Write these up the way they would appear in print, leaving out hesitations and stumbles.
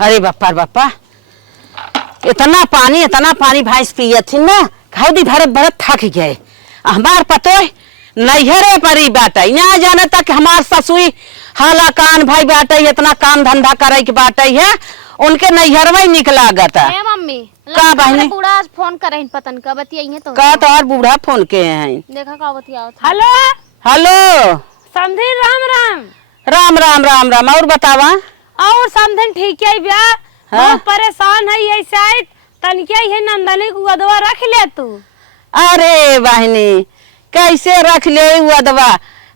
अरे बापा बापा, इतना पानी भैंस पिए थी ना, खाउदी भरत भरत थक गए। हमार पतो नैहरे परी बाटे, यहाँ जाने तक हमार ससुई हाला कान भाई बाटे, इतना काम धंधा करे के बाटे है, उनके नैहर में निक लागत है। मम्मी का बहनी बूढ़ा आज फोन करे पतन का बतियाई तो का तो और बूढ़ा फोन के हैं। देखा का बतियाओ। हेलो हेलो समधिन, राम राम। राम राम राम राम। और बतावा? और समधिन ठीक है ब्या? बहुत परेशान है ऐसे आए तनिके है नंदनी को अदवा रख ले तू। अरे बहनी कैसे रख ले अदवा,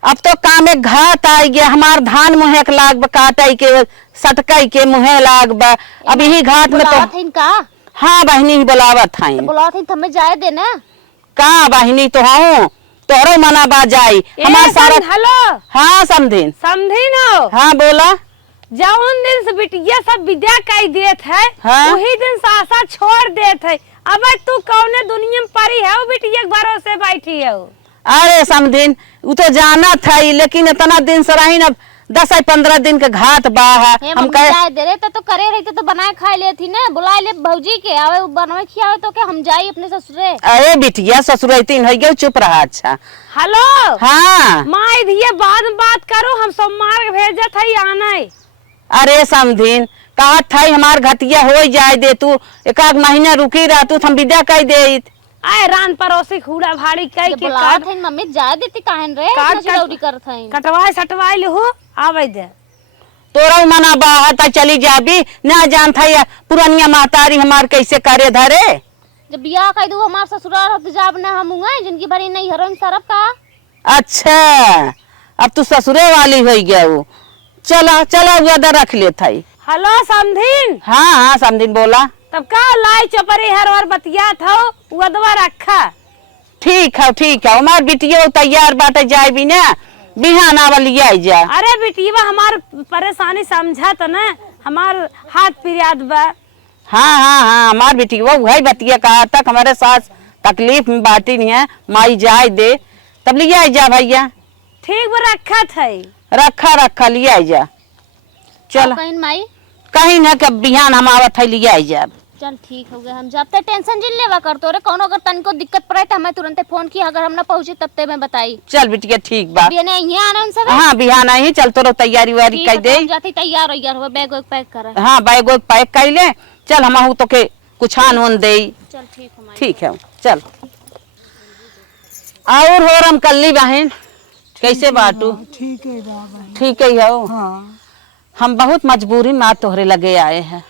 अब तो काम एक घात आई गया, हमार धान मुहे के लाग काटाई के सटकाई के मुहे लाग बा, अब यही घाट में तो इनका। हाँ बहनी ही बुलावत है। बुलावत है हमें जाए देना का बहनी तो हूँ तोरो मना बा जाई हमार सारा। हेलो हाँ समधिन। समधिन हो? हाँ बोला। जौन दिन से बिटिया सब विद्या कई देत है, हाँ? वही दिन सासा छोड़ देत है। अब तू कौने दुनिया में परी है वो बिटिया के भरोसे बैठी है? अरे समधिन वो तो जाना था, लेकिन इतना दिन से रही ना, 10-15 दिन के घाट बा है। हम कहे दे रहे तो करे रही तो बनाए खाए ले थी ना, बुला ले भौजी के आवे बनवे खियावे तो के हम जाई अपने ससुरे। अरे बिटिया ससुरैतीन हो गए, चुप रहा। अच्छा हेलो। हाँ माँ दिए बाद में बात करो, हम सोमवार भेजत है आना। अरे समधिन कहत था हमार घटिया हो जाए दे, तू एक महीना रुकी रह तू, हम विदा कह दे। आए रान परोसी खूड़ा भाड़ी कई के बुलावत है मम्मी जाए देती काहन रे चौड़ी करत है। कटवाए सटवाए लहू आवे दे। तोरा मना बाहर चली जाबी ना, जान था पुरानिया महतारी हमार कैसे करे धरे। जब बियाह कह दू हमार ससुराल हो जाब ना हम जिनकी भरी नहीं हरन सरफ का। अच्छा अब तू ससुरे वाली हो गया वो। चला चला ज्यादा रख ले था। हेलो समधिन। हाँ हाँ समधिन बोला। तब का लाई चपरे हर और बतिया था उदवा रखा। ठीक है हमार बिटिया तैयार बाटे जाए भी ना, बिहान आवल आई जा। अरे बिटिया हमार परेशानी समझा तो ना, हमार हाथ पिरियाद बा। हाँ हमार बिटिया वही बतिया कहा तक हमारे सास तकलीफ में बाटी नहीं है, माई जाए दे तब ले आई जा भैया। ठीक बा रखा था। रखा ले आई जा। चल कहीं माई कहीं ना कब बिहान हम आवत है ले आई जा। चल ठीक हो गया, हम जब तक टेंशन जिन लेवा कर तो रे कोनो अगर तन को दिक्कत पड़े तो हमें तुरंत फोन किया, अगर हम ना पहुंचे तब ते मैं बताई। चल बिटिया ठीक बा। बियाने यहां आना सब। हाँ बिहान आई चल तोरो तैयारी वारी कर दे। जाती तैयार हो यार, हो बैग पैक कर। हाँ बैग पैक कर ले। चल हम तो के कुछ आन दे। चल ठीक है ठीक है चल। और हो रम कल्ली बहन कैसे बाटू? ठीक है बाबा। ठीक है हो। हाँ हम बहुत मजबूरी में तोहरे लगे आए हैं।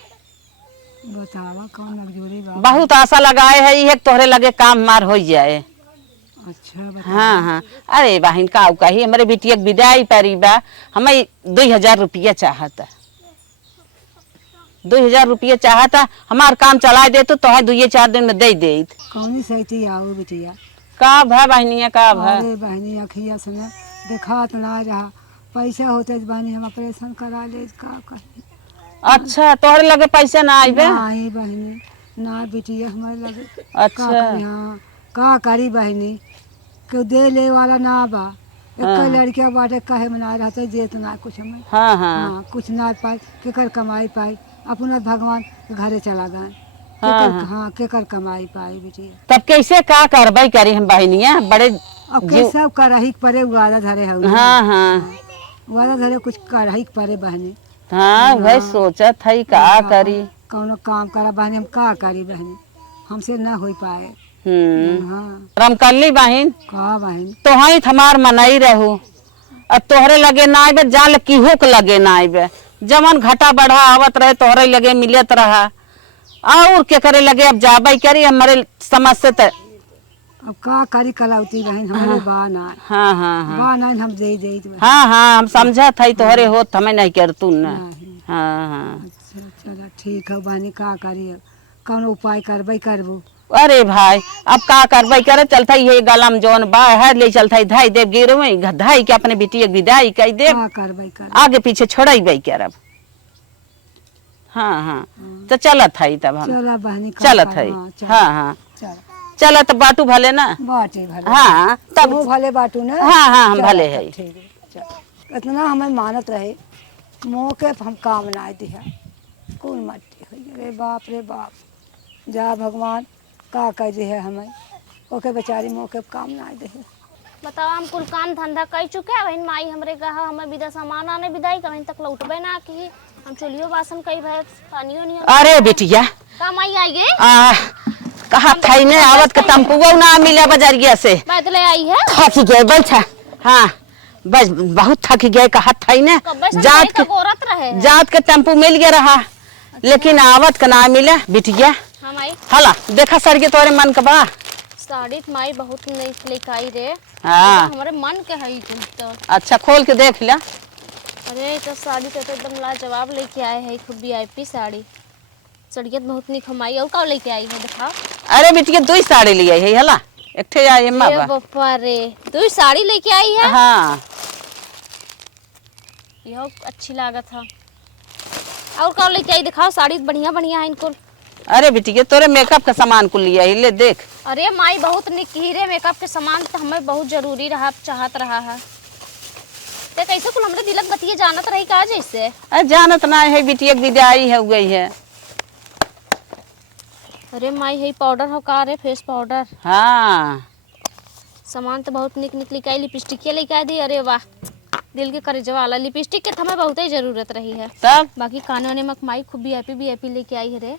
बतावा कौन मजबूरी बाबा? बहुत आशा लगाए है ये तोहरे लगे काम मार हो जाए। अच्छा बता। हाँ अरे बहन का कही हमारे बिटिया विदाई परी बा, हमें 2000 रुपया चाहता। 2000 रुपया चाहता, हमार काम चला दे तो तोहे 2-4 दिन में दे दे। कौन सही आओ बिटिया? का भा बहनिया का भा? अरे बहनी अखिया सुने देखा तो ना रहा, पैसा होते बहनी हम ऑपरेशन करा ले का कही। अच्छा तोहरे लगे पैसा ना आइबे? नहीं बहनी ना बिटिया हमारे लगे। अच्छा का करी बहनी, क्यों दे ले वाला ना बा। एक लड़किया बाटे कहे मना रहते दे तो ना कुछ हमें। हाँ कुछ ना पाई केकर कमाई पाई, अपना भगवान के घरे चला गए। हाँ केकर कमाई पाई बिटिया। तब कैसे का करवाई करी हम बहनिया बड़े अब कैसे करही परे वादा धरे है। हाँ वादा धरे कुछ करही परे बहनी। हाँ वही सोचत है का करी। कौनो काम करा बहनी, हम का करी बहनी, हमसे ना हो पाए। हाँ रमकल्ली बहन का बहन तो ही हमार मनाई रहू, अब तोहरे लगे ना आइबे जाल किहू के लगे ना आइबे। जमन घटा बढ़ा आवत रहे तोहरे लगे मिलत रहा, और के करे लगे अब जाबई करी हमारे समझ से। अब का करी कलावती बहन हमारे बा ना। हाँ बा ना हम दे दे। हाँ हम समझा था तोहरे होत हमें नहीं कर तू ना। हाँ अच्छा चलो ठीक है बहनी, का करी कौन उपाय करबे करबू। अरे भाई अब का करवाई करे, चलता ये गलम जौन बा है ले चलता धाई देव गिरो में धाई के अपने बिटिया विदाई कह दे, आगे पीछे छोड़ाई बई करब। हाँ तो चलत है तब हम चलत है। हाँ चलत बाटू भले ना बाटे भले। हाँ तब भले बाटू ना। हाँ हम भले है। इतना हमें मानत रहे मोह के हम काम ना दिया कुल मट्टी हो रे बाप रे बाप। जा भगवान का कह दे है हमें ओके बेचारी मोके काम ना दे। बताओ हम कुल काम धंधा कर चुके हैं बहन माई हमरे कहा हमें विदा सामान आने विदाई कहीं तक लौटबे ना की हम चुलियो बासन कई भर पानियो नहीं। अरे बिटिया का माई आई गई कहा था ने आवत के तमपुओ ना मिला बाजारिया से पैदल आई है थक गए बैठा। हाँ बस बहुत थक गए कहा था ने जात के जात के टेम्पू मिल गया रहा लेकिन आवत का ना मिला बिटिया। हाँ माई हला देखा सर के तोरे मन का बा साड़ी माई बहुत नहीं लेके आई रे। हाँ हमारे मन के है तो अच्छा खोल के देख लिया। अरे तो साड़ी तो एकदम लाजवाब लेके आए हैं खूब वीआईपी साड़ी चढ़ियत बहुत निक हमाई और का लेके आई है दिखाओ। अरे बिटिया दो ही साड़ी ले आई है हला एक ठे आई है ए बापा रे तू साड़ी लेके आई है। हाँ यह अच्छी लागत है और का लेके आई दिखाओ साड़ी बढ़िया बढ़िया है इनको। अरे बिटिया तोरे मेकअप का सामान कुल लिया है ले देख। अरे माई बहुत निक हीरे मेकअप के सामान तो हमें बहुत जरूरी रहा चाहत रहा है ते कैसे कुल हमरे दिलक बतिये जानत रही का जैसे। जानत ना है बिटिया विदाई हो गई है। अरे माई है पाउडर हो का रे फेस पाउडर। हाँ सामान तो बहुत निक निक लेके आई लिपस्टिक लेके आई दी। अरे वाह दिल के करेजवा वाला लिपस्टिक के तो हमें बहुत ही जरूरत रही है। तब बाकी कान वाने में माई खूब वीआईपी लेके आई है रे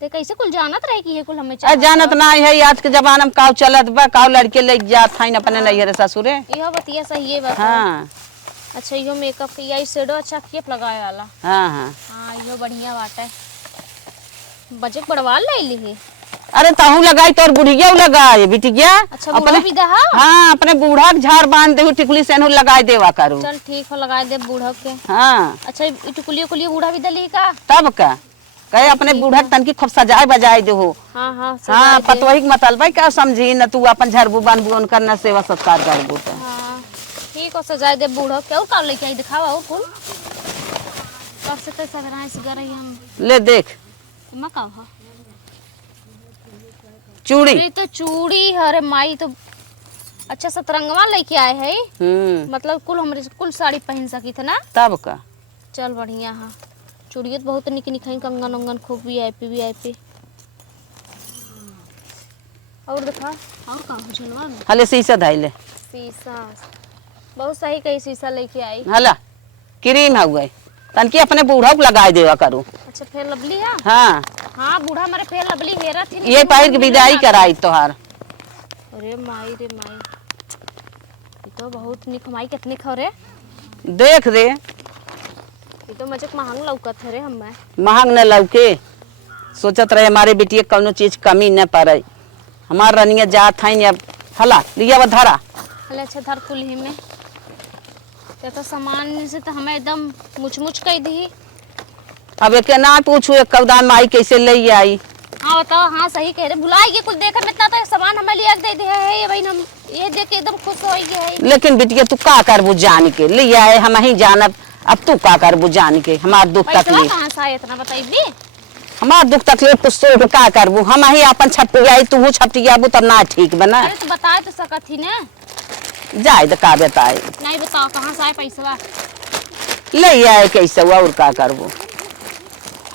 ते कैसे कुल जानत रहे कि ये कुल हमें जानत ना है आज के जमाना में काव चलत बा काव लड़के ले जात हैं अपने नैहर ससुरे। यह बतिया सही है बात। हाँ अच्छा यो मेकअप के यही शेडो अच्छा किए लगाए वाला। हाँ हाँ हाँ यो बढ़िया बात है बजट बढ़वा ले ली। अरे ताहू लगाई तो बुढ़िया लगाए बिटिया। अच्छा अपने भी दहा। हाँ अपने बूढ़ा झाड़ बांध दे टिकुली से लगाए देवा करू। चल ठीक हो लगा दे बूढ़ा के। हाँ अच्छा टिकुलियो कुलियो बूढ़ा भी दली का तब का कहे अपने बूढ़ा तन की खूब सजाए बजाए दे हो। हाँ हाँ हाँ पतवही मतल भाई क्या समझी न तू अपन झरबू बनबू उनकर न सेवा सत्कार करबू तो। हाँ ठीक हो सजाए दे बूढ़ा के और का लेके आई दिखावा और कुल कब से कैसा रहा है सिगर रही हम ले देख मैं का हो चूड़ी। अरे तो चूड़ी अरे माई तो अच्छा सतरंगवा लेके आए है मतलब कुल हमरे कुल साड़ी पहन सकी थे ना तब का। चल बढ़िया हाँ चूड़ियत बहुत निक निक है कंगन उंगन खूब वीआईपी और दिखा और का हो झुलवा में हले शीशा धाइले शीशा बहुत सही कही शीशा लेके आई। हला क्रीम हो गई तन की अपने बूढ़ा को लगाए देवा करू। अच्छा फेर लवली है। हाँ हाँ बूढ़ा हमारे फेर लवली हेरा थी ये पहिर के विदाई कराई तोहार। अरे माई रे माई ये तो बहुत निक माई कितनी खरे देख रे ये तो मजे महंग लौकत है रे हमें। महंग न लौके सोचत रहे हमारे बेटिया कौनो चीज कमी न पड़े हमार रनिया जात है अब हला लिया वो धरा। हले अच्छा धर कुल्ही में तो सामान से तो हमें एकदम मुच कह दी। अब एक ना पूछू एक कौदा माई कैसे ले आई। हाँ बताओ हाँ सही कह रहे बुलाएगी कुछ देखा में इतना तो सामान हमें लिया दे दे है ये भाई हम ये देख के एकदम खुश हो गए है। लेकिन बिटिया तू का करबू जान के ले आए हम ही जानब अब तू का करबू जान के हमार दुख तकलीफ कहाँ से आया इतना बताइए हमार दुख तकलीफ कुछ तो का करबू हम ही अपन छपटियाई तू छपटियाबू तब ना ठीक बना। अरे तो बता तो सकत थी ना जाए तो का बताए नहीं बताओ कहाँ से आए पैसा ले आए कैसे और का करबू।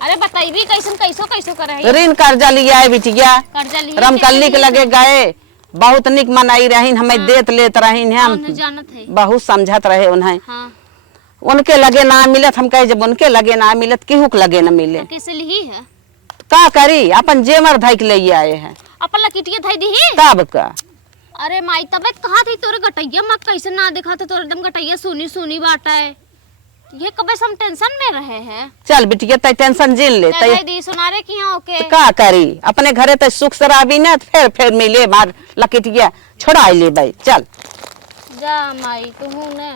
अरे बताइए कैसो करे ऋण कर्जा लिया है बिटिया कर्जा लिए रमकल्ली के लगे गए बहुत निक मनाई रहीन हमें देत लेत रहीन हम जानत है बहुत समझत रहे उन्हें हाँ उनके लगे ना मिलत हम कहे जब उनके लगे ना मिलत केहू के लगे न मिले तो कैसे ली है का करी अपन जेवर धैक ले आए हैं अपन लकीटिया धई दी तब का। अरे माई तबीयत कहाँ थी तोरे गटैया मत कैसे ना देखा तो तोरे एकदम गटैया सुनी बाटा है ये कब से हम टेंशन में रहे हैं। चल बिटिया तय टेंशन झेल ले तय दी सुनारे की यहाँ ओके का करी अपने घरे तय सुख शराबी न फिर मिले मार लकीटिया छोड़ा ले भाई चल जा माई तू ने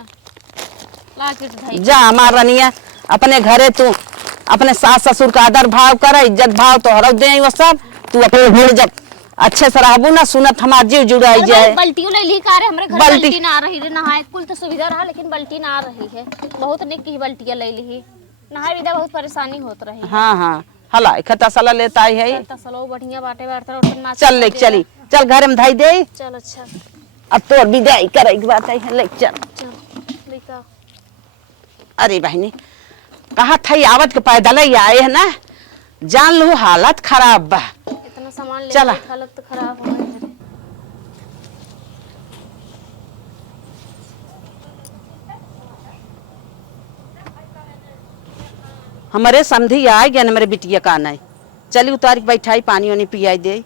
लाकिट धई जा हमार रनिया अपने घरे तू अपने सास ससुर का आदर भाव कर इज्जत भाव तो हरव दे वो सब तू अपने घर जब अच्छे से रहबू ना सुनत हमार जीव जुड़ाई जाए। बल्टियों ले ली कारे हमरे घर बल्टी ना आ रही रे नहाए कुल तो सुविधा रहा लेकिन बल्टी ना आ रही है बहुत निक की बल्टियां ले ली नहाए विदा बहुत परेशानी होत रही। हाँ हाँ हला इकट्ठा सला लेता है तसलो बढ़िया बाटे बर्तन चल ले चली चल घर में धाई दे चल अच्छा अब तो विदाई करे की बात है ले चल चल लेका। अरे बहनी कहा था आवत के पैदल ही आए है ना, जान लो हालत खराब बा। इतना सामान ले चला। हालत तो खराब हो गई है। हमारे समधी आ गया ना, मेरे बिटिया का आना है। चली उतार के बैठाई, पानी वानी पियाई दे।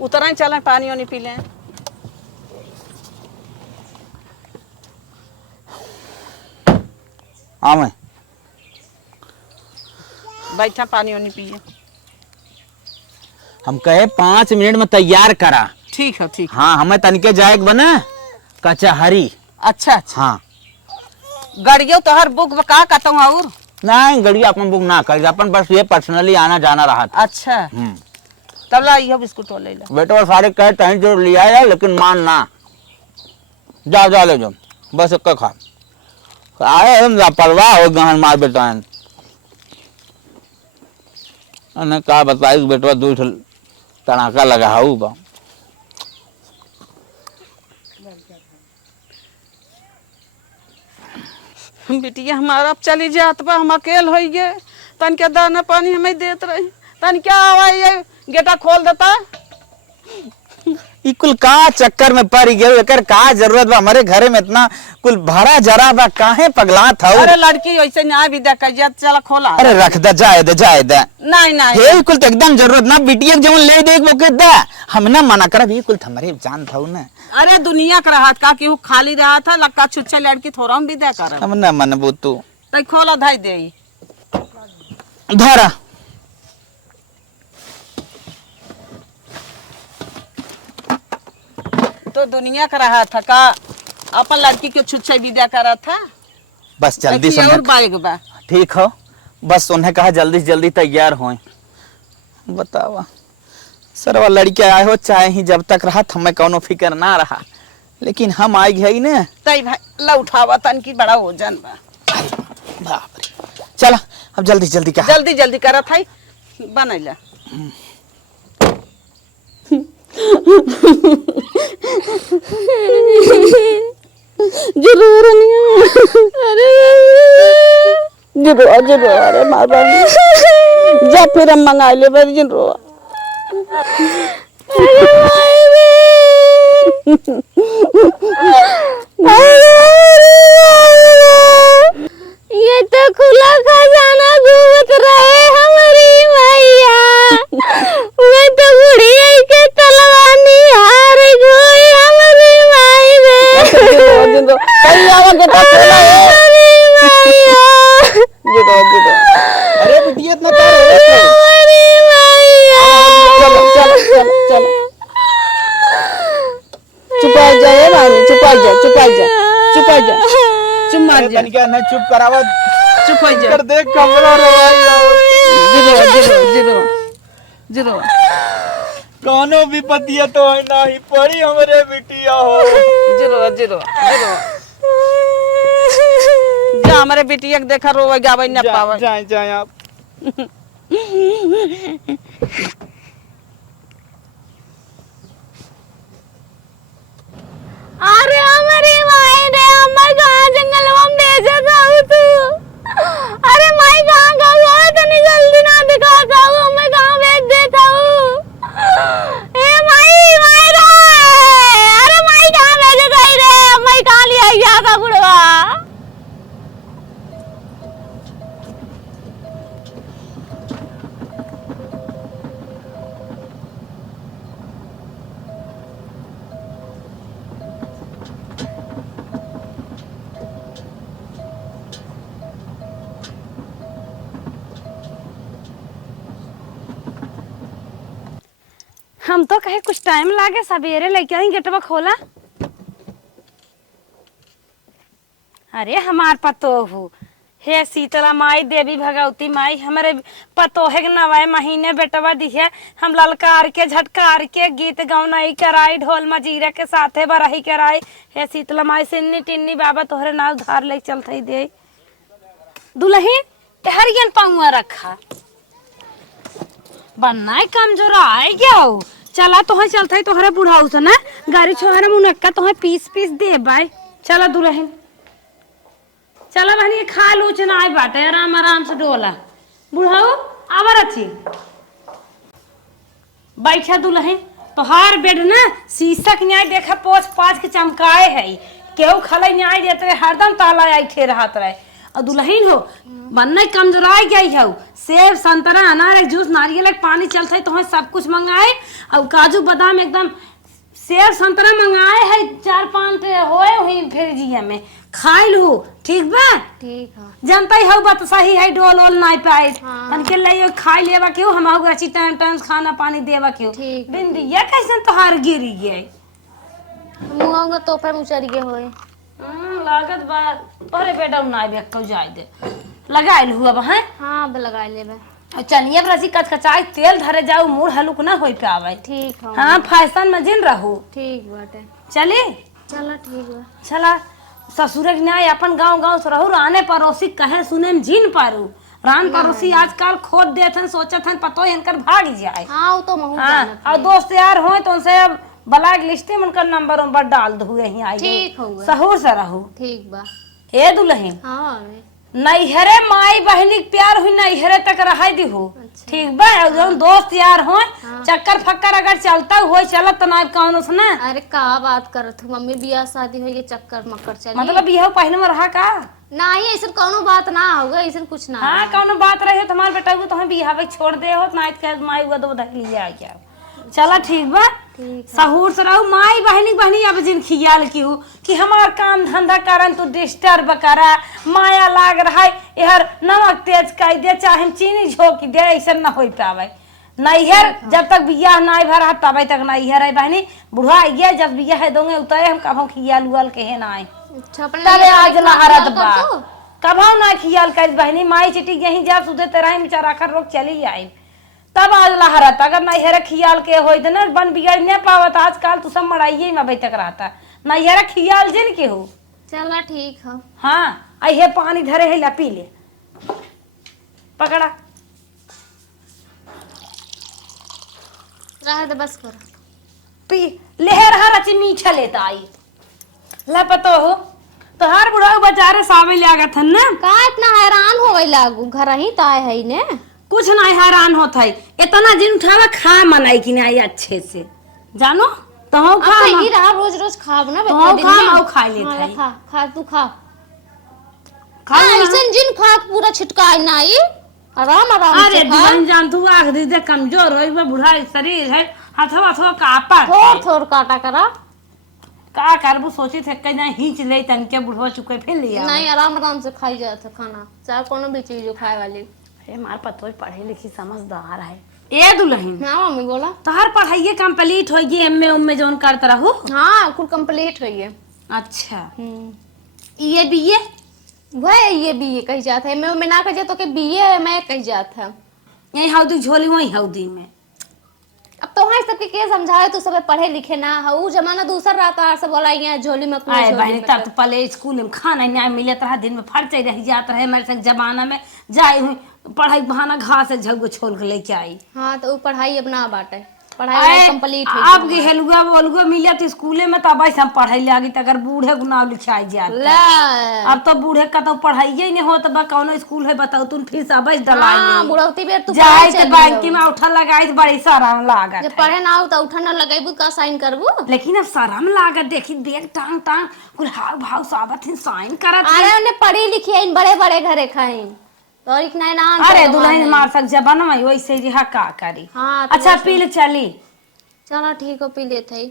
उतरा चल पानी वानी पी लें। हाँ मैं बैठा पानी वानी पिए। हम कहे 5 मिनट में तैयार करा। ठीक है ठीक है। हाँ हमें तनिके जाए के बना कचहरी। अच्छा अच्छा। हाँ गड़ियो तो हर बुक बका कहता हूँ और। नहीं गड़िया अपन बुक ना कर, अपन बस ये पर्सनली आना जाना रहा था। अच्छा तब ला इहो बिस्कुट वो ले ला। बेटा सारे कहे तहीं जो लिया है, लेकिन मान ना जा जा ले जाओ, बस एक खा आए हम लापरवाह हो गहन मार बेटा ने का बताई बेटवा दूध तड़ाका लगा हूँ बा। बिटिया हमारा अब चली जात बा, हम अकेल हो गए। तन क्या दाना पानी हमें देत रही, तन क्या आवा ये गेटा खोल देता। ई कुल का चक्कर में पड़ गए, एकर का जरूरत बा? हमारे घरे में इतना कुल भरा जरा बा, काहे पगला था? अरे लड़की ऐसे ना विदा कर जा, चला खोला। अरे रख दे, जाए दे जाए दे। नहीं नहीं हे कुल तो एकदम जरूरत ना, बिटिया जवन ले दे वो के दे, हम ना मना करब। ये कुल हमारे जान था ना। अरे दुनिया का रहा का केहू खाली रहा था, लक्का छुच्छे लड़की थोड़ा हम विदा कर। हम ना मनबो तू तई खोला धाई दे। धरा तो दुनिया का रहा था का अपन लड़की के छुच्छे विदा करा था। बस जल्दी ऐसी और से बाइक बा। ठीक हो, बस उन्हें कहा जल्दी से जल्दी तैयार हो। बतावा सरवा लड़के आए हो, चाहे ही जब तक रहा हमें कोनो फिक्र ना रहा, लेकिन हम आई गई ना। तई भाई ला उठावा तन की बड़ा वजन बा। बाप रे, चला अब जल्दी जल्दी क्या जल्दी जल्दी करा था बनैला। जरूर नहीं। अरे जरूर जरूर। अरे मार जा फिर हम मंगा ले बार जरूर। ये तो खुला खजाना घूमत रहे हमारी मैया। मैं तो बुढ़िया के तलवानी हार गई हमारी माई रे। जरूर कहीं आवा गेटा खोला है। जरूर जरूर। अरे बिटिया इतना प्यार है हमारी मैया। चलो चलो चलो चलो। चुपा जाए रानी, चुपा जा चुपा जा चुपा जा, चुप मार जा। तनिका न चुप करावा, चुप हो जा। कर देख कमरा रोवाई। जरूर जरूर जरूर जरूर। कोनो विपत्तिया तो है ना ही पड़ी हमारे बिटिया हो। जरूर जरूर जरूर। जा हमारे बिटिया के देखा रोवे गावे न पावे। जाए जाए आप। अरे हमारी माई रे, हमारे कहाँ जंगल में भेजा था तू। अरे माई कहाँ गया है, तनी जल्दी ना दिखा था, हमें कहाँ भेज देता हूँ। ए माई माई रे, अरे माई कहाँ भेजे गई रे, माई कहाँ लिया गया था बुढ़वा। हम तो कहे कुछ टाइम लागे, सवेरे लेके आई गेटवा खोला। अरे हमार पतोहू हे शीतला माई देवी भगवती माई, हमारे पतोहे के नवाए महीने बेटवा दिखे, हम ललकार के झटकार के गीत गौनाई कराई, ढोल मजीरा के साथे बरही कराई। हे शीतला माई सिन्नी टिन्नी बाबा तोहरे नाव धार ले चलते दे। दुल्हन हरियन पाऊआ रखा बनना कमजोर आए क्या हो। चला तो चलता है तोहरे बुढ़ाऊ से ना गाड़ी छोहरा मुनक्का तो पीस पीस दे बाय। चला दुल्हन, चला बहनी खा लू चनाई बाटे, आराम आराम से डोला। बुढ़ाऊ आवर अच्छी बैठा दुल्हन, तोहार बेड ना शीशक न्याय देखा पोछ पाछ के चमकाए है, केहू खलई न्याय देते रहे, हरदम ताला आई खे रहत रहे। और दुल्हन हो बनने कमजोराई गई हो, सेब संतरा अनार एक जूस नारियल एक पानी चलते तो सब कुछ मंगाए, और काजू बादाम एकदम सेब संतरा मंगाए है 4-5 होए हुई फ्रिजिया में, खाई लू ठीक बा। ठीक है। जानता ही हो बात सही है, डोल ओल नहीं पाए हाँ। तन के लिए खाई लेवा क्यों, हम हो अच्छी टाइम टाइम खाना पानी देवा क्यों। ठीक। बिंदिया कैसे तोहार गिरी गई, मुंगा तो पे मुचर गए होए। लागत बा तोरे बेटा ना भी कौ जाय दे लगाइल हुआ बा हैं। हाँ अब लगा लेबे। और चनिया रसी कचकचाई तेल धरे जाऊ, मुंह हलुक ना होई पावे। ठीक है। हाँ फैशन में जिन रहू। ठीक बाटे। चली चला ठीक बा। चला ससुर के न्याय अपन गांव गांव से रहू, राने पड़ोसी कहे सुने में जिन पारू, रान पड़ोसी आजकल खोद देथन सोचत हन पतो इनकर भाग जाए। हाँ वो तो महू हाँ और दोस्त यार हो तो उनसे ब्लैक लिस्ट में उनका नंबर डाल दो यहीं आई ठीक होगा। सहूर से रहू। ठीक बा। ए दुल्हन हाँ अबे। नैहरे माई बहनी के प्यार हुई नैहरे तक रह दी हो। अच्छा। ठीक बा, और जौन दोस्त यार हो चक्कर फक्कर अगर चलता हो चलत तो ना कौन उसने अरे का बात करत हूँ मम्मी, बियाह शादी हो ये चक्कर मक्कर चली मतलब यह पहले में रहा का। नहीं ऐसा कोनो बात ना होगा, ऐसा कुछ ना। हाँ कौन बात रहे तुम्हारे बेटा को तुम्हें बिहावे छोड़ दे हो ना कह माई हुआ तो धक लिया क्या। चला ठीक बा, ठीक सहूर से रहू। माई बहनी अब जिन खियाल की हो कि हमार काम धंधा करन तो डिस्टर्ब करा, माया लाग रहा है यार, नमक तेज कर दे चाहे चीनी झोंक दे, ऐसा ना हो पावे। नैहर जब तक बियाह नहीं भरा तब तक नैहर है बहनी, बुढ़ा आइए जब बियाह है दोगे उतरे हम कभों खियाल उल के ना आए अच्छा अपन तबे आज लहरत बा, कर दो। कभों ना खियाल कर बहनी। माई चिटी यहीं जा सुधे तेरा बेचारा कर रोक चली आई तब आज लहरत, अगर नैहर खियाल के हो ना बन बिगड़ नहीं पावत आजकल तो सब मड़ाइये में अभी तक रहता, नैहर खियाल जिन के हो। चला ठीक है। हाँ अहे पानी धरे है ला पी ले, पकड़ा रह दे बस कर। पी लेहर हर अच्छी मीठा लेता आई ला पतो हो तो हर बुढ़ा बेचारे सावे ले आगत हन ना। का इतना हैरान हो गई लागू, घर ही ताए है ने कुछ नहीं हैरान होता है, इतना जिन उठावा खा मनाई कि नहीं अच्छे से जानो तो हो खा अब ही रहा रोज रोज खाब ना तो बेटा दिन खा में। आओ खा लेता हाँ, है खा खा तू खा खा ना। ऐसा जिन खा पूरा छिटका नहीं, आराम आराम अरे से खा। दुल्हन जान तू आख दे कमजोर हो बा, बुढ़ा शरीर है हथवा हथवा कापा थोड़ थोड़ काटा करा। का करबू सोची थे कहीं हिंच ले तन के बुढ़वा चुके फिर लिया नहीं आराम आराम से खाई जाता खाना, चाहे कोनो भी चीज जो खाए वाली। अरे मार पतो पढ़े लिखी समझदार है। ए दुल्हन हाँ मम्मी बोला। तोहर पढ़ाई कंप्लीट हो गई, एमए उम्मे जोन करत रहू। हाँ कुल कंप्लीट हुई है। अच्छा ये बीए वह ये बीए कही जाता है, मैं ना कह तो के बीए मैं कही जाता है। यही हौदी झोली वही हौदी में। अब तो वहाँ सबके के समझाए तू सब पढ़े लिखे ना हो, उ जमाना दूसर रहता है, सब बोला ये झोली में कुछ आए झोली बहनी में तब तो पहले स्कूल में खाना नहीं मिलत रहा, दिन में फर्चे रह जात रहे मेरे से जमाना में जाए हुई पढ़ाई बहाना घास से झगो छोल के लेके आई। हाँ तो उ पढ़ाई अब ना बाटे, पढ़ाई कंप्लीट हो अब के हेलुआ बोलुआ मिलत स्कूले में तब ऐसे हम पढ़ाई लागी त अगर बूढ़े गुनाव लिखाई जात। ला। अब तो बूढ़े का तो पढ़ाइए नहीं होत बा, कौनो स्कूल है बताओ तुम फीस अब डलाई हाँ बुढ़ौती बेर तू जाए पढ़े तो चली बैंक हो। में उठा लगाई तो बड़ी शरम लागत जब है। पढ़े ना हो तो उठा ना लगेबू का साइन करबू। लेकिन अब शरम लागत देखी बेग टांग टांग कुल हाव भाव साबत ही साइन करत है। अरे उन्हें पढ़ी लिखी है, इन बड़े बड़े घरे खाई तो एक नहीं ना अरे दुल्हन मार सक जबान में वैसे ही हा का करी। हाँ तो अच्छा पी ले चली। चलो ठीक हो पी लेते ही।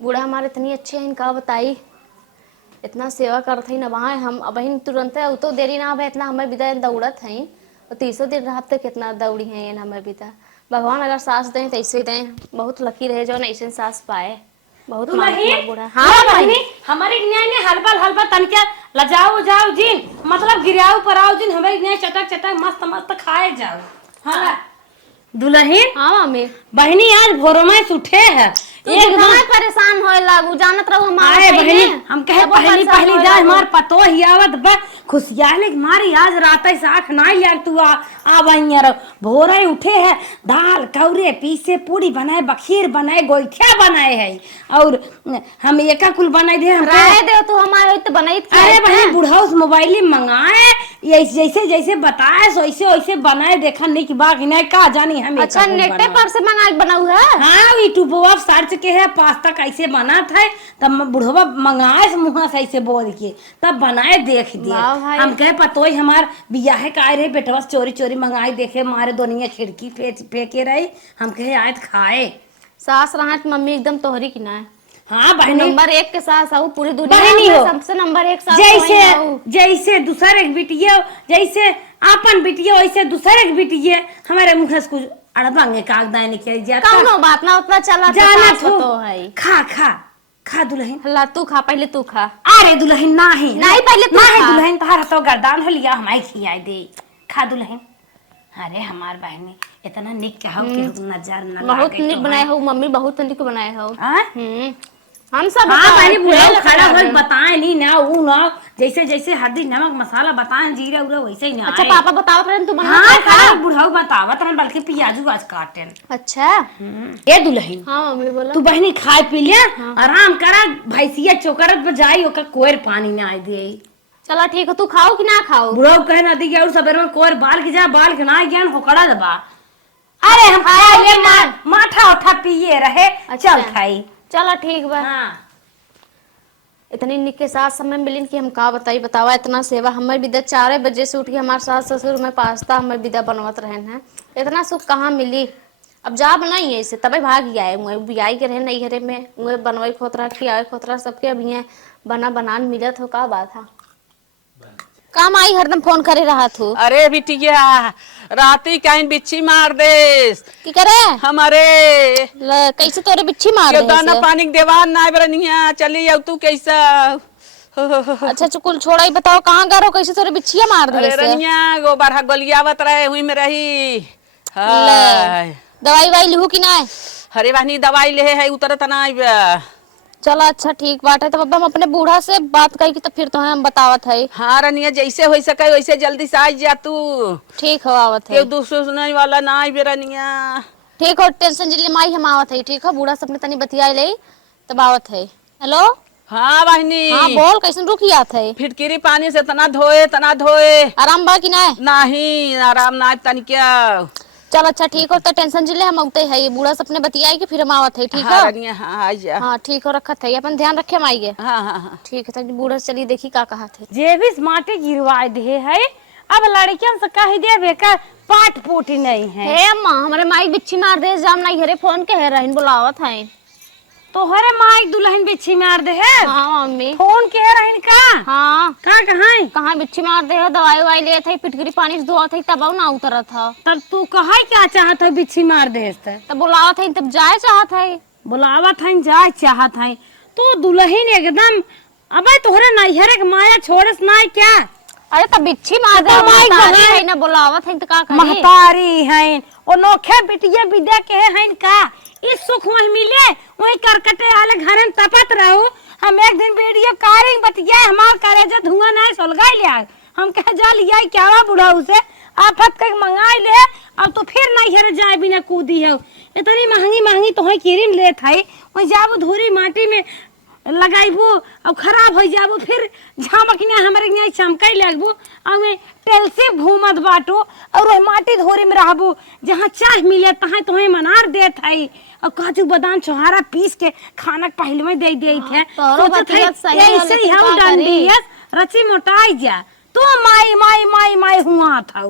बूढ़ा हमारे इतनी अच्छे हैं, इनका बताई इतना सेवा करते ना वहाँ हम अब तुरंत है तो देरी ना अब इतना हमें विदा दौड़त हैं और 30 दिन रह तक कितना दौड़ी हैं हमें विदा। भगवान अगर सास दें तो ऐसे दें, बहुत लकी रहे जो ऐसे सास पाए, बहुत मानत बूढ़ा। हाँ बहनी हमारे न्याय ने हलबल हलबल तनके लजाओ जाओ जिन मतलब गिराओ पराओ जिन हमारे न्याय चटक चटक मस्त मस्त खाए जाओ। हाँ दुल्हन हाँ मम्मी बहनी आज भोरों में उठे है एक परेशान होए लागू जानत रहो हमारे आए बहनी हम कहे पहली पहली जा हमार पतो ही आवत बा खुशियाले मारी आज रात से आँख नहीं लिया तू अब यहाँ भोरे उठे है दाल कौरे पीसे पूरी बनाए बखीर बनाए गोईठा बनाए है और हम एका कुल बनाए दे हम रहे दे तू हमारे तो बनाई अरे भाई बुढ़ा उस मोबाइल में मंगाए जैसे जैसे बताए वैसे वैसे बनाए देखा नहीं कि बाकी नहीं का जानी हम अच्छा नेटे पर से मंगा बनाऊ है। हाँ यूट्यूब पर सर्च के है पास्ता कैसे बना था तब बुढ़वा मंगाए मुँह से ऐसे बोल के तब बनाए देख दिए हम कहे पतोई हमार बियाह का आए रहे बेटवा चोरी चोरी मंगाई देखे मारे दोनिया खिड़की फेंके रही हम कहे आए खाए सास रहा मम्मी एकदम तोहरी की ना है। हाँ बहनी नंबर 1 के सास आऊ पूरी दुनिया बहनी में हो। सबसे नंबर 1 सास जैसे वही आऊ। जैसे दूसर एक बिटिया जैसे आपन बिटिया वैसे दूसर एक बिटिया हमारे मुँह से कुछ अड़बांगे कागदाय निकल जाता कौनो बात ना उतना चला जाना तो है। खा खा खा दुल्हन ला तू खा पहले तू खा। अरे दुल्हन नहीं नहीं पहले तू नहीं खा। दुल्हन तोहरा तो गर्दान हो लिया हमारी खियाई दे खा दुल्हन। अरे हमार बहनी इतना निक कहो कि नजर न बहुत लागे निक तो बनाए हो मम्मी बहुत निक बनाए हो। हाँ? हम सब हाँ बताए, बहनी बुढ़ा पहले खड़ा खड़ा हो बताए नहीं ना वो ना जैसे जैसे हल्दी नमक मसाला बताए जीरा उरा वैसे ही ना अच्छा आए। पापा बताओ रहे तू बना हाँ खा। खा बुढ़ा बतावत रहन बल्कि प्याजू आज काटे अच्छा ए दुल्हन हाँ मम्मी बोला तू बहनी खाए पी ले आराम करा भैंसिया चोकरत पर जाई ओका कोयर पानी ना आए दे। चला ठीक है तू खाओ कि ना खाओ। बुढ़ा कहे नदी के और सवेरे में कोयर बाल के जा बाल के ना ज्ञान होकड़ा दबा। अरे हम खाए ले माठा उठा पिए रहे चल खाई चला ठीक बा। हाँ इतनी निक के साथ समय मिलिन कि हम का बतावा इतना सेवा हमें विदा 4 बजे से उठ के हमारे सास ससुर में पास्ता हमें विदा बनवत रहन है इतना सुख कहाँ मिली। अब जा बनाई है इसे तबे भाग आए बियाई के रहे नहीं घरे में बनवाई खोतरा खियाए खोतरा सबके अब यहाँ बनान मिलत हो का बात है। काम आई हरदम फोन करे रहा तू। अरे बिटिया राती कहीं बिच्छी मार दे की करे हमारे कैसे तोरे बिच्छी मार ये रहे दाना से? पानी के देवान ना बरनिया चली जाऊ तू कैसा अच्छा चुकुल छोड़ा ही बताओ कहाँ गरो कैसे तोरे बिच्छिया मार अरे दे से? रनिया गोबर गोलियावत रहे हुई में रही हाय दवाई वाई लिहू कि ना? अरे बहनी दवाई ले है उतरत ना चलो अच्छा ठीक बात है तब अब हम अपने बूढ़ा से बात करी कि तो फिर तो हम बतावत है। हाँ रनिया जैसे हो सके वैसे जल्दी से आ जा तू ठीक हो आवत है केहू दूसरे सुनाई वाला ना आई रनिया। ठीक हो टेंशन जिले माई हम आवत है ठीक है बूढ़ा से अपने तनी बतियाई ले तब आवत है। हेलो हाँ बहनी हाँ बोल कैसे रुकियात है? फिटकिरी पानी से तना धोए आराम बा कि ना? नहीं आराम ना तनी क्या। चल अच्छा ठीक हो तो टेंशन जिले हम उगते है बूढ़ा से अपने बतियाई के फिर हम आवत है ठीक हाँ है। रनिया हाँ आ जा हाँ ठीक हो रखत है अपन ध्यान रखे माई के। हाँ हाँ हाँ ठीक है तो बूढ़ा से चलिए देखी का कहा थे। जे भी माटी गिरवा दे है अब लड़कियन से कह दे बेकार पाट पोटी नहीं है। हे अम्मा हमारे माई बिच्छी मार दे जाम नहीं घरे फोन के है रहन बुलावत है। तोहरे माई दुल्हन बिच्छी मार दे है हाँ मम्मी फोन के रहन का हाँ कहाँ कहाँ बिच्छी मार दे है दवाई वाई ले थे पिटकरी पानी से धोआ थे तब ना उतरा था तब तू कहा क्या चाहत है बिच्छी मार दे तब बुलावत है तब जाए चाहत है बुलावत है जाए चाहत है तो दुल्हन एकदम अबे तोहरे नैहरे के माया छोड़स ना क्या। अरे तब बिच्छी मार दे महतारी है ना बुलावत है तो का करी महतारी है ओ नोखे बिटिया विद्या के है का इस सुख वही मिले वही करकटे आले घर में तपत रहो। हम एक दिन वीडियो कारिंग बतिया हमार करेजा धुआं नहीं सोलगाई लिया हम कह जा लिया क्या बुढ़ा उसे आफत के मंगाई ले अब तो फिर नहीं हर जाए बिना कूदी है इतनी महंगी महंगी तो क्रीम ले थाई वही जाबू धूरी माटी में लगाइबू और खराब हो जाबू फिर झामकने हमारे यहाँ चमकाई लगबू और तेल से घूमत बाटो और वही माटी धोरी में रहबू जहाँ चाय मिले तहाँ तुम्हें मनार देत है और काजू बादाम छोहारा पीस के खाना पहले में दे थे ऐसे ही हम डंडियस रची मोटाई जा तो माई माई माई माई हुआ था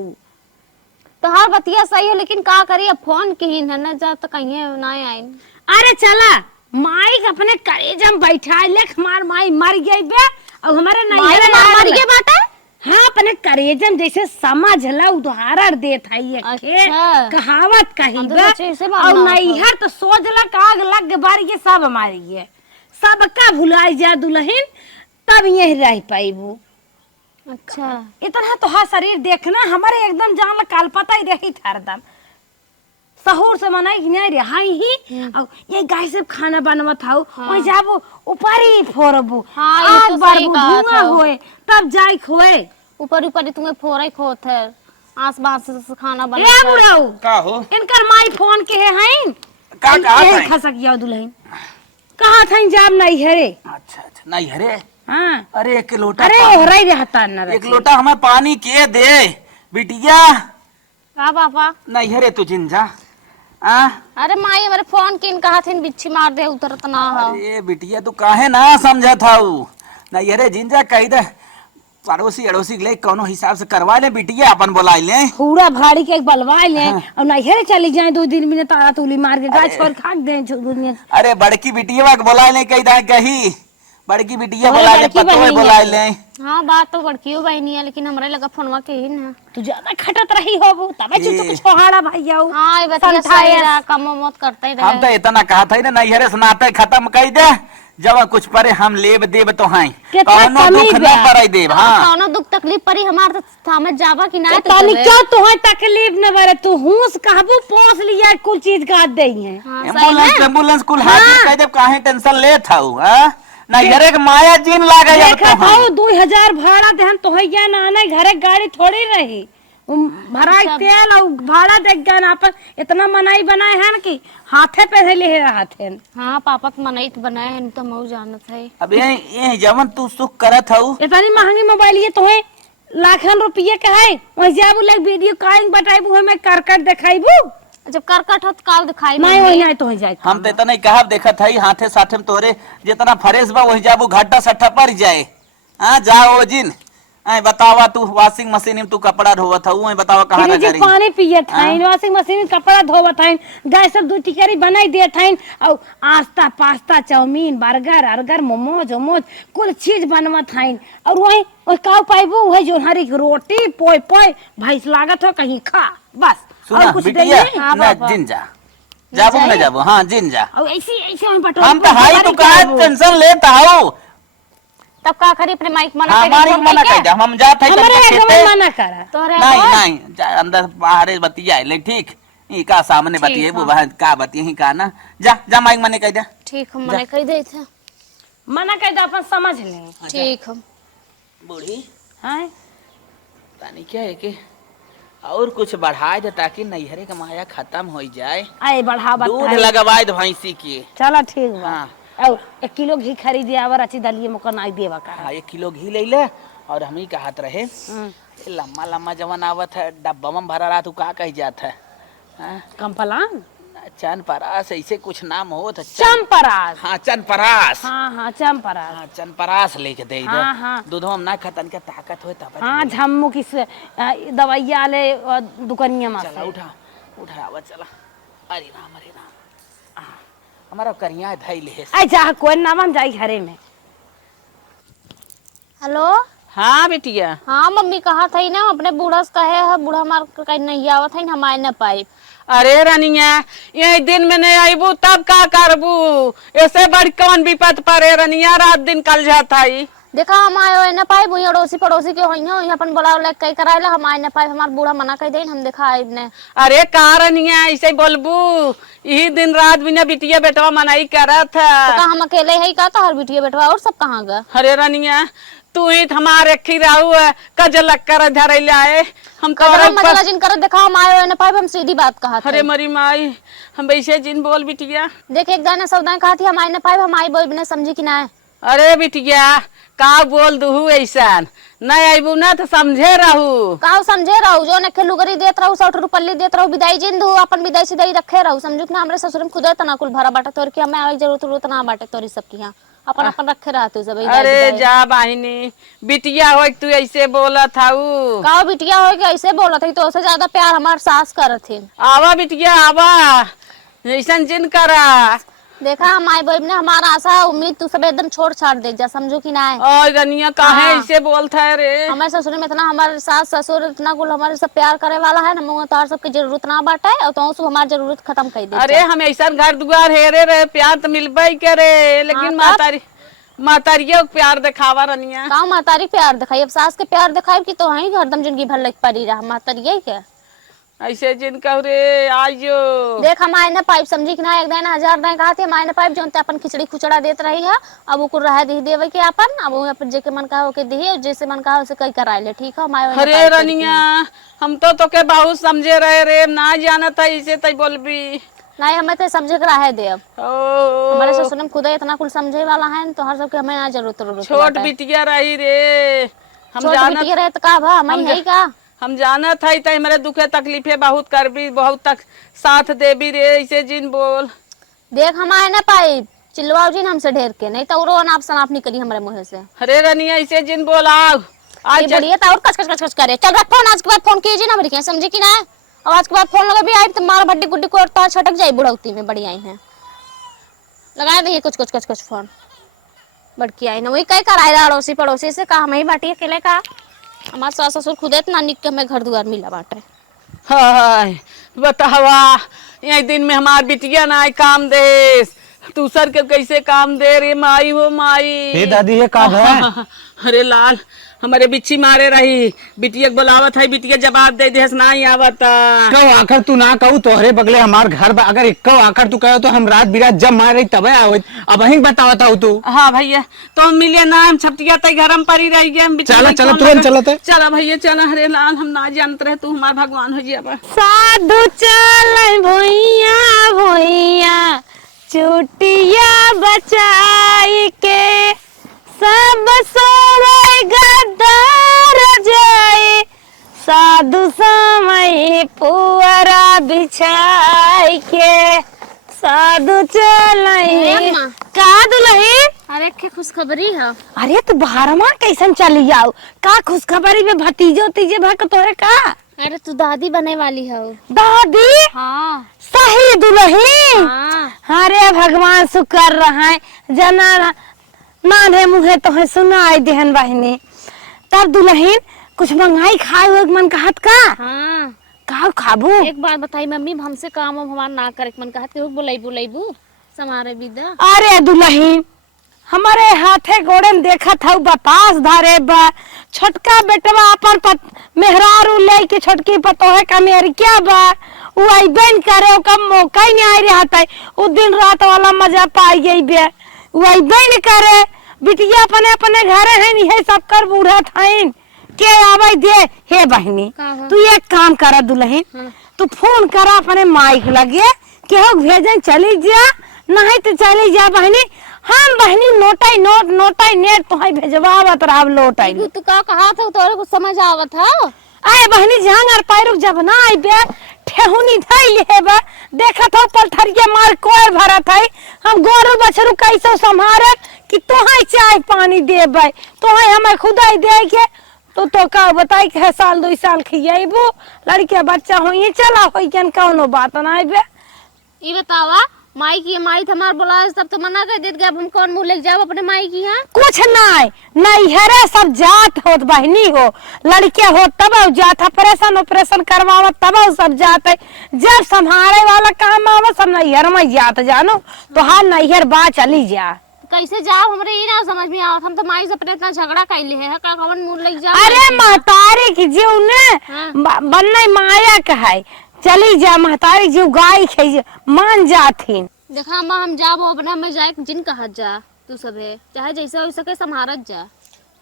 तो हर बतिया सही है लेकिन का करी अब फोन के ही न जा तो कहीं ना आए। अरे चला माई अपने करेजम बैठा लेख मार माई मर गई बे और हमारे नहीं मर गए बाटा हाँ अपने करेजम जैसे समझ ला उदाहरण देत है ये अच्छा। कहावत कही तो और नैहर तो सोच लक आग लग बार ये सब हमारी है सबका भुलाई जा दुल्हन तब यही रह पाईबू। अच्छा इतना तो हाँ शरीर देखना हमारे एकदम जान ला काल पता ही रही था हरदम सहूर से मनाई नहीं रहाई ही और ये गाय से खाना बनवा था वही जाबो ऊपर ही फोरबू हाँ, आग बारबू धुआं होए तब जाई खोए ऊपर ऊपर तुम्हें फोरे खोत है आस पास से खाना ए बना बुढ़ऊ का हो इनकर माई फोन के है हैं का कहा था खसक दुल्हन कहा था जाब नहीं है रे अच्छा अच्छा नहीं अरे हाँ अरे एक लोटा अरे पानी- ओहरा ही रहता न एक लोटा हमें पानी के दे बिटिया का पापा। नहीं अरे तू जिंजा आ अरे माई हमारे फोन किन कहा थे बिच्छी मार दे उतरत ना हो। अरे बिटिया तू काहे ना समझा था नहीं अरे जिंजा कही दे पड़ोसी अड़ोसी ले कोनो हिसाब से करवा ले बिटिया अपन बुलाई ले पूरा भाड़ी के एक बलवा ले और नहीं है चली जाए 2 दिन में तारा तूली मार के गाय छोड़ खाक दे दुनिया अरे बड़की बिटिया के बुलाई ले कही दे कही बड़की बिटिया तोरे बुला ले बड़की पतोए बहिनी बुलाई ले हाँ बात तो बड़कियो बहनी है लेकिन हमारे लगा फोनवा के ही ना। तू ज्यादा खटत रही हो तबे चुप छोहाड़ा भैया हाँ ये बतिया सही रहा, कम मत करते ही हम तो रहे। इतना कहा था ना नहीं अरे सुनाते खत्म कही दे जब कुछ परे हम लेब देब तो हैं कितना कौनो कमी दुख न बा। पड़े देब हाँ कौनो दुख तकलीफ परी हमार तो थामे जावा कि ना तो तनी चले। क्या तुहे तकलीफ न बरे तू हुस कहबो पोस लिया कुल चीज का दई है हाँ, सही एम्बुलेंस है। एम्बुलेंस कुल हाजिर कह दे काहे टेंशन ले था हां नहीं अरे के माया जीन लागे जब देखा तो था हैं 2000 भाड़ा देहन तोहैया नाने घरे गाड़ी थोड़ी रही भराई तेल और भाड़ा देख गया ना पर इतना मनाई बनाए हैं कि हाथे पे से ले हाथे हाँ पापा के मनईत बनाए हैं तो मऊ जानत है। अब ये जवन तू सुख करत हऊ इतनी महंगी मोबाइल ये तोहे लाखन रुपये का है वही जाबू लाइक वीडियो कॉलिंग बताइबू हमें कर कर दिखाइबू जब करकट हो तो काल दिखाई नहीं वही नहीं तोहे जाए हम तो इतना ही कहब देखत हई हाथे साथे में तोरे जितना फरेस बा वही जाबू घाटा सट्टा पड़ जाए हां जाओ जिन आई बतावा तू वॉशिंग मशीन में तू कपड़ा धोवत हऊ आई बतावा कहां फिर ना जी करी पानी पिए थाइन वॉशिंग मशीन में कपड़ा धोवत थाइन गैस सब 2 टिकरी बनाई दे थाइन और आस्ता पास्ता चाउमीन बर्गर अर्गर मोमोज ओमोज कुल चीज बनवत थाइन और वही का पाइबू वही जो हरी रोटी पोय पोय भैंस लागत हो कहीं खा बस सुना और कुछ बिटिया देंगे? ना जिन जा जाबू ना जाबू हां जिन जा और ऐसी ऐसे वही बटोर हम तो हाई तू काहे टेंशन लेत हऊ तब का करी अपने माइक मना कर हमारी मना कर दे हम जात हई हमारे तब एकदम मना करा तोरे नहीं नहीं अंदर बाहर बतिया ले ठीक ई का सामने बतिए वो बाहर का बतिए ही का ना जा जा माइक मने कह दे ठीक हम मने कह दे थे। मना कर दे अपन समझ ले ठीक हम बूढ़ी हां तानी क्या है कि और कुछ बढ़ाए दे ताकि नैहरे का माया खत्म हो जाए आए बढ़ा दूध बता लगवाए दे भैंसी की चलो ठीक बा हाँ और 1 किलो घी खरीदे आवर अच्छी दलिए मकन आई देवा का हाँ 1 किलो घी ले ले और हम ही कहत रहे ये लम्मा लम्मा जवन आवत है डब्बा में भरा रहा तू का कह जात है हाँ? कंपलान चन परास ऐसे कुछ नाम हो तो चंपरास हाँ चन परास हाँ हाँ चंपरास हाँ चन परास लेके दे दे हाँ, हाँ। दूध हम ना खतन के ताकत हो तब हाँ झम्मू की दवाइया ले दुकनिया में चला उठा उठा आवा चला अरे राम हाँ, हमारा करिया धई ले आई जा कोई ना मन जाई घरे में हेलो हाँ बिटिया हाँ मम्मी कहा था ना अपने बूढ़ा से कहे है बूढ़ा मार कहीं नहीं आवत है हम आए न पाए। अरे रानिया ये दिन में नहीं आईबू तब का करबू ऐसे बड़ी कौन विपत पड़े रानिया रात दिन कल जाता ही देखा हम आए न पाए वही अड़ोसी पड़ोसी के होई हो अपन बुलाओ ले कई कराइला हम आए न पाए हमार बूढ़ा मना कर देन हम देखा आए ने। अरे का रानिया ऐसे बोलबू यही दिन रात बिना बिटिया बेटवा मनाई करत तो का हम अकेले है का तो हर बिटिया बेटवा और सब कहाँ गए। अरे रानिया तू ही हमारे खीराऊ कजल कर धरैले आए हम कजरा मजला तो जिन कर देखा हम आए न पाए हम सीधी बात कहा अरे मरी माई हम वैसे जिन बोल बिटिया देख एक गाना सौदा कहा थी हम आए न पाए हम आई बोल बिना समझी कि ना है। अरे बिटिया का बोल दूहू ऐसा नहीं आईबू ना तो समझे रहू का समझे रहू जो नखे लुगरी देत रहू 100 रुपये देत रहू विदाई जिन दू अपन विदाई सिदाई रखे रहू समझू कि हमरे ससुर में खुद तना कुल भरा बाटे तोर की हमें आई जरूरत ना बाटे तोरी सब की यहाँ अपन अपन रखे रहतू सब अरे जा बहिनी बिटिया हो तू ऐसे बोला था का बिटिया हो के ऐसे बोलत है तो उससे ज्यादा प्यार हमार सास करत है। आवा बिटिया आवा ऐसा जिन करा देखा हम आई बोल ने हमारा आशा उम्मीद तू सब एकदम छोड़ छाड़ दे जा समझो कि ना है। और रनिया काहे हाँ। ऐसे बोलता है रे हमारे ससुर में इतना हमारे सास ससुर इतना कुल हमारे सब प्यार करे वाला है ना मुँह तार सबकी जरूरत ना बाटे और तो सब हमारी जरूरत खत्म कर दे। अरे हम ऐसा घर दुआर हेरे रे प्यार तो मिलबे करे लेकिन हाँ, तब? मातारियों को प्यार दिखावा रनिया का मातारी प्यार दिखाई अब सास के प्यार दिखाई कि तो है हरदम जिंदगी भर लग पड़ी रहा मातारी के ऐसे जिन कहू रे आइयो। देख हम आए ना पाइप समझी कि ना, एक दिन 1000 दिन कहा थे हम आए ना पाइप जोनते अपन खिचड़ी खुचड़ा देत रही है। अब उको रह दी देवे के अपन, अब वो अपन जेके मन कहा ओके दी, जैसे मन कहा उसे कई कराए ले। ठीक है हम आए अरे रनिया हम तो के बहुत समझे रहे रे, ना जाना था इसे तई बोलबी नहीं, हमें तो समझे के रहे दे। अब ओ हमारे ससुर खुद इतना कुल समझे वाला है तो हर सबके हमें ना जरूरत छोट बिटिया रही रे, हम जाना रहे तो का भा हम है का हम जाना था तई मेरे दुखे तकलीफे बहुत करबी, बहुत तक साथ देबी रे, ऐसे जिन बोल। देख हम आए ना पाइप चिल्लवाओ जी हमसे ढेर के, नहीं तो और अनाप शनाप निकली हमारे मुंह से। अरे रनिया ऐसे जिन बोल आओ आज बढ़िया था और कच कच कच करे। चल रख फोन, आज के बाद फोन कीजिए ना मेरे क्या समझे कि ना। अब आज के बाद फोन लगा भी आई तो मार भड्डी गुड्डी को तो छटक जाए बुढ़ौती में। बड़ी आई है लगा देंगे कुछ कुछ कुछ कुछ फोन बड़की आई ना, वही कई कराए अड़ोसी पड़ोसी से कहा हमें बाटी अकेले का। हमारे सास ससुर खुद इतना निक के हमें घर दुआर मिला बाटे। हाय बतावा यही दिन में हमार बिटिया ना आई काम दे, दूसर के कैसे काम दे रे माई हो माई। दादी ये काम है। अरे लाल हमारे बिच्छी मारे रही, बिटिया बुलावत है, बिटिया जवाब दे दे नहीं आवता। कहो आखिर तू ना कहू तोहरे बगले हमार घर बा, अगर एक आखिर तू कहो तो हम रात बिरात जब मार रही तब आवत, अब वही बतावता हूँ तू। हाँ भैया तो मिलिए ना, हम छपटिया तई घर में पड़ी रही गए। चला चला तुरंत चलते। चला भैया चला। हरे लाल हम ना जानते रहे, तू हमार भगवान हो जिया। साधु चल भैया भैया चुटिया बचाई के, सब सोवे गद्दार जाए, साधु समय पुअरा बिछाई के, साधु चलई का दुलही। अरे के खुशखबरी है। अरे तू बाहरमा कैसन चली जाओ, का खुशखबरी में भतीजो तीजे भक तोरे का। अरे तू दादी बने वाली है। दादी हाँ सही दुलही। हाँ अरे भगवान शुक्र रहा जना नाने मुहे तो है सुनाई देहन बहनी। तब दुल्हन कुछ मंगाई खाए हुए मन कहत का। हाँ का खाबू। एक बात बताई मम्मी, हमसे काम हमार ना करे मन कहत के बुलाईबू समारे विदा। अरे दुल्हन हमारे हाथे गोड़े में देखा था बतास धारे बा, छोटका बेटवा अपन मेहरारू ले के छोटकी पतोहे का मेहरिया बा, वो अइबे न करे, ओका मौका ही नहीं आई रहा था। वो दिन रात वाला मजा पाई गई बे, वो अइबे न करे। बिटिया अपने अपने घरे है नहीं है, सब कर बूढ़ा थाइन के आवे दे। हे बहनी तू एक काम करा दुल्हन, तू फोन करा अपने माइक लगे केहू भेजन चली जा, नहीं तो चली जा बहनी। हम बहनी नोटाई नोट नोटाई नेट तो है भेजवावत रहब लोटाई। तू का कहा था तोरे को समझ आवत है। आए बहनी जहां और पैरुक जब ना आई बे ठेहुनी धई ले बे, देखा था पलथरिया मार कोर भरत है। हम गोरू बछरू कैसे संभारे कि तोहाई चाय पानी देबे, तोहाई हमें खुदाई दे के तो का बताई के साल 2 साल खियाइबू, लड़के बच्चा होई चला होई जन कौनो बात ना आइबे। ई बतावा माई की माई हमार बोला सब तो मना कर देत, हम कौन मुंह लेके जाओ अपने माई की। यहाँ कुछ नहीं हरे सब जात होत बहनी हो, लड़के हो तब जात, ऑपरेशन ऑपरेशन करवावत तब सब जात है। जब संभाले वाला काम आवत सब नैहर में जात जानो, तो हाँ नैहर बा चली जा। कैसे जाओ हमरे ये ना समझ में आवत, हम तो माई से अपने इतना झगड़ा कैले है का कौन मुंह लेके जाओ। अरे महतारी की जीव ने बनने माया कहे, चली जा महतारी जीव गाय खे मान जाथिन। देखा माँ हम जाबो अपने में जाए जिन कहा जा, तू सबे चाहे जैसे हो सके संभारत जा।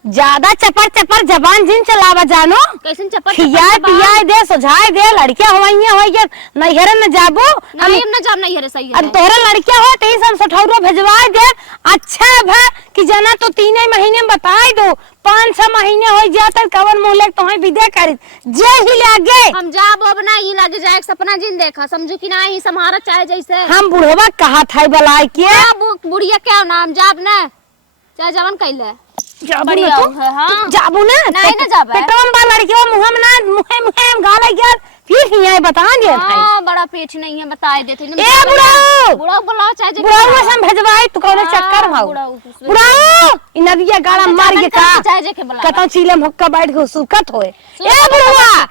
ज्यादा चपर चपर जबान जिन चलावा जानो, कैसे चपर खियाए पियाए दे सुझाए दे, लड़कियां होइया होइया नैहर न जाबो। नहीं हम न जाब नहीं है सही है। अब तोहरे लड़कियां हो तेई सब सठौरो भेजवा दे। अच्छा भा कि जना तो 3 महीने में बताई दो, 5-6 महीने हो जाते कवन मुंह लेके तोहे विदे करी जे ही लागे। हम जाबो अब ना ही लागे जाए सपना जिन देखा, समझू कि ना ही संभारत चाहे जैसे। हम बुढ़वा कहा था बलाई के बुढ़िया क्या नाम जाब ना चाहे जवन कैले जाबू ना तू। हाँ जाबू ना नहीं ना जाबे। पेटवा में लड़कियों मुंह में ना मुंह गाले यार फिर ही आई बता दे। हां बड़ा पेट नहीं है बताए देते। ए बुढ़ाऊ बुढ़ाऊ बुलाओ चाहे जे बुढ़ाऊ से भेजवाई तू कौन चक्कर भाऊ। बुढ़ाऊ इ नदिया गाड़ा मार के का चाहे जे के बुला कतौ चीले मुक्का बैठ के सुकत होए। ए बुढ़वा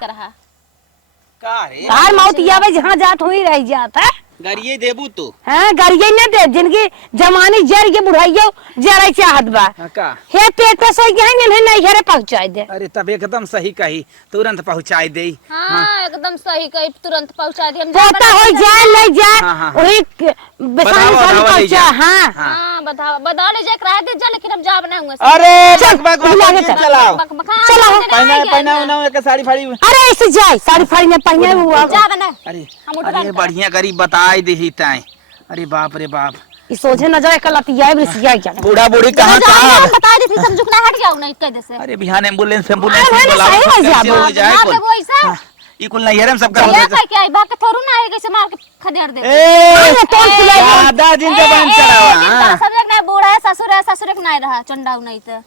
का रे हार मौत आवे जहां जात होई रह जात है। गरिए देबू तू हाँ गरिए न दे जिनकी जमानी जर के बुढ़ाइयो जरा चाहत बा का हे पेट पे सही गए नहीं नहीं घरे पहुंचाई दे। अरे तब एकदम सही कही तुरंत पहुंचाई दे। हाँ एकदम सही कही तुरंत पहुंचा दी हम पोता हो जाए नहीं जाए हाँ, हाँ। वही बेसानी सानी पहुंचा। हाँ हाँ बता ले जाए किराया दे जा लेकिन हम जा बना हुए अरे चल, बक बुला के चलाओ चलो। पहना उना एक साड़ी फाड़ी। अरे ऐसे जाए साड़ी फाड़ी में पहने हुआ जा बना अरे हम अरे बढ़िया करी बताई दे ताई। अरे बाप रे बाप ये सोझे न जाए कलतिया ब्रिसिया क्या बूढ़ा बूढ़ी कहाँ जा कहाँ। हम बता देती समझ ना हट गया नहीं कह दे से अरे बिहान एम्बुलेंस अरे भाई, सही है जाबो। हो जाए ना कुल। पे वो ऐसा हाँ, ई कुल नहीं हम सब कर चलिए कह के आई बाकी थोड़ू ना है कैसे मार के खदेड़ दे ए तो दादा जिन जबान चलावा सब जगह नहीं बूढ़ा है ससुर एक नहीं रहा चंडाऊ नहीं तो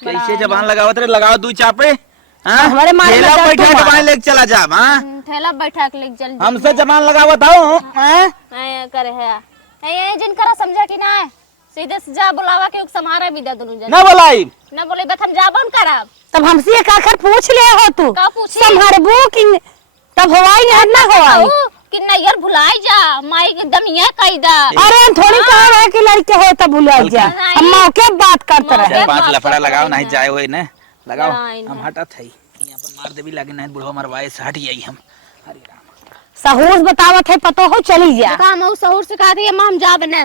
कैसे जबान लगावत रे लगाओ दू चापे। हां हमारे मारे में ठेला दर्द बैठा हुआ। जबान लेके चला जा। हां ठेला बैठा के लेके चल हमसे जबान लगावत हो। हैं नहीं करे है ये जिनकरा समझा कि ना सीधे से जा बुलावा के समारा भी दे दोनों जन ना बोलाई ना बोले बस हम जाबन करब तब हमसे एक आखिर पूछ ले हो तू का पूछी? संभरबू कि तब हवाई नहीं ना हवाई। कि नैयर भुलाई जा माई के दमिया कैदा अरे हम थोड़ी कह रहे कि लड़के हो तब भुलाई जा नहीं। हम मौके बात करते रहे। मौके- बात लफड़ा लगाओ नहीं जाए होई ने लगाओ। नहीं, हम नहीं। हटत हई यहां पर मार देबी लागे नहीं बुढ़वा मरवाए से हट जाई हम। अरे राम सहूर बतावत है पतो हो चली जा काम हो सहूर से कहा थी हम जा बने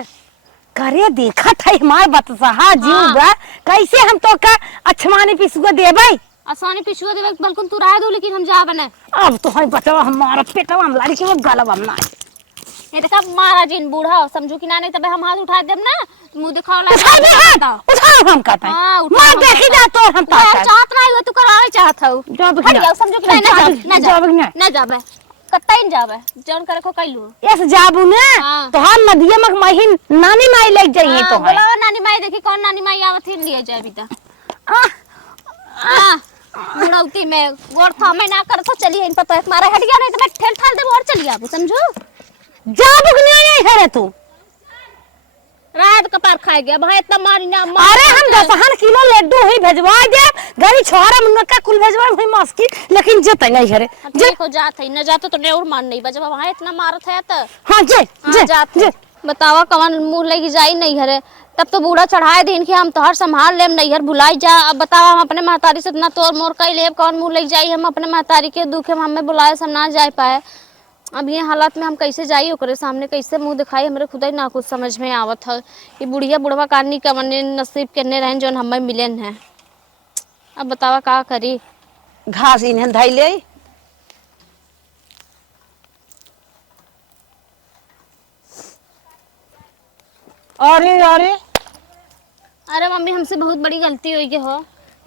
करे देखत है हमार बतसहा जीव बा कैसे हम तो का अछमानी पिसुआ देबै। आसानी पिछुआ देवे बल्कि तू रह दो लेकिन हम जा बने अब तो है बचवा हमारा पेटवा हम लड़ी के गलवा ना ये देखा मारा जिन बूढ़ा समझू कि ना नहीं तबे हम हाथ उठा देब ना मुंह दिखाओ ला उठा दे हाथ उठा हम कहते हैं हाँ, उठा मार हम देखी जा तो हम यार ताकत चाहत नहीं हो तू करावे चाहत हो जब हट जाओ समझो कि ना जब ना जाबे कतई न जाबे जौन करे को कैलू ऐस जाबू ना हाँ। तो हम नदिया में महीन नानी माई लग जाइए तो है बुलाओ नानी माई देखी कौन नानी माई आवत ही लिए जाए बीता बुढ़ौती में गोर थामे ना कर तो चलिए इन पर तो एक मारा हट गया नहीं तो मैं ठेल ठाल दे और चली आबू समझो जाबू नहीं नहीं है रे तू। रात कपार खा गया भाई इतना मारी ना अरे हम 10 किलो लड्डू ही भेजवा दे गाड़ी छोरा मुन्ना कुल भेजवा हुई मस्की लेकिन जते नहीं है रे जे देखो जात है न जाते तो ने और मान नहीं बजवा वहां इतना मारत है तो हां जे जे जात जे बतावा कवन मुंह लेके जाई नहीं हरे तब तो बूढ़ा चढ़ाए दिन के हम तोहर संभाल लेम नहीं हर भुलाई जा। अब बतावा हम अपने महतारी से इतना तोर मोर कई लेब कौन मुंह लेके जाई हम अपने महतारी के दुखे में हमें बुलाए सब ना जा पाए। अब ये हालात में हम कैसे जाई ओकरे सामने कैसे मुंह दिखाई हमरे खुद ही ना कुछ समझ में आवत है। ये बुढ़िया बुढ़वा कानी का मने नसीब करने रहन जोन हमें मिलन है। अब बतावा का करी घास इन्हें धई ले अरे अरे अरे मम्मी हमसे बहुत बड़ी गलती हुई के हो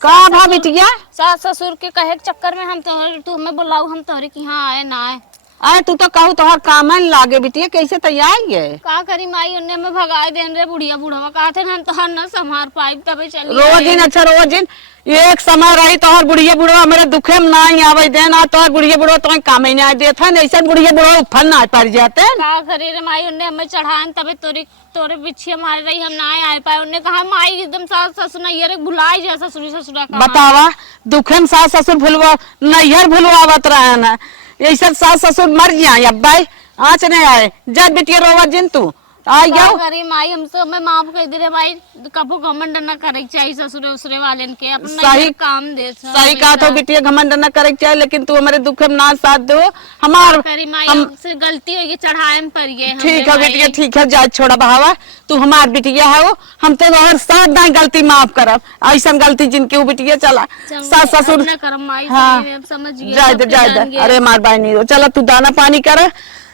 का भा बिटिया सास ससुर के कहे के चक्कर में हम तोहर तू हमें बुलाऊ हम तोहरे की हाँ आए ना आए अरे तू तो कहू तोहर कामन लागे बिटिया कैसे तैयार है का करी माई उन्ने में भगाए देन रे बुढ़िया बुढ़वा कहते हम तोहर न संभार पाइब तबे चली रोज दिन अच्छा रोज दिन एक समय रही तोहर बुढ़िया बुढ़वा मेरे दुखे में ना आवे देना तोहर बुढ़िया बुढ़वा तो काम ही नहीं देत है ऐसा बुढ़िया बुढ़वा उफन ना पड़ जाते का करी रे माई उन्ने हमें चढ़ान तबे तोरे बिछिया मारे रही हम ना आए पाए उन्ने कहा माई एकदम सास ससुर नहीं रे भुलाई जा ससुरी ससुरा का बतावा दुखे में सास ससुर भूलवा नैहर भूलवावत रहे ना ऐसा सास ससुर मर जाए अब भाई आँच नहीं आए जब बिटिया रोवा जिन तू आई का जाओ करी माई हमसे हमें माफ कर दे रे माई कबो घमंड न करे चाहिए ससुरे उसरे वाले के अपना सही- काम दे सही कहा तो बिटिया घमंड न करे के चाहे लेकिन तू हमारे दुख में ना साथ दो हमार करी माई हम हमसे गलती हुई चढ़ाए पर ये ठीक है बिटिया ठीक है जा छोड़ा बहावा तू हमार बिटिया है हम तो हर साथ ना गलती माफ करब ऐसा गलती जिनकी वो बिटिया चला सास ससुर करम माई हाँ। सही में समझ गए जाए दे जाए दे अरे मार बाई नहीं चला तू दाना पानी कर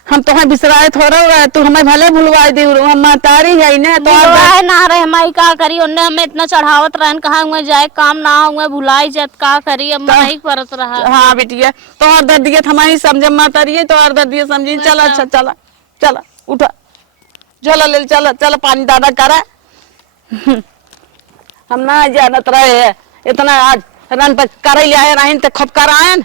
हम तो बिसराए थोड़ा रहे तू हमें भले भूलवाई दी हम महतारी है ना तो बुलवाए ना रहे माई का करी उन्ने हमें इतना चढ़ावत रहन कहा हुए जाए काम ना हुए भुलाई जत का करी अब नहीं परत रहा हाँ बिटिया तो और दर्दियत हमारी समझ महतारी है तो और दर्दियत समझी चला अच्छा चला चला उठा चला ले चला चला पानी दादा करा हम ना जानत रहे इतना आज रन पर करे ले आए रहन तो खप कर आयन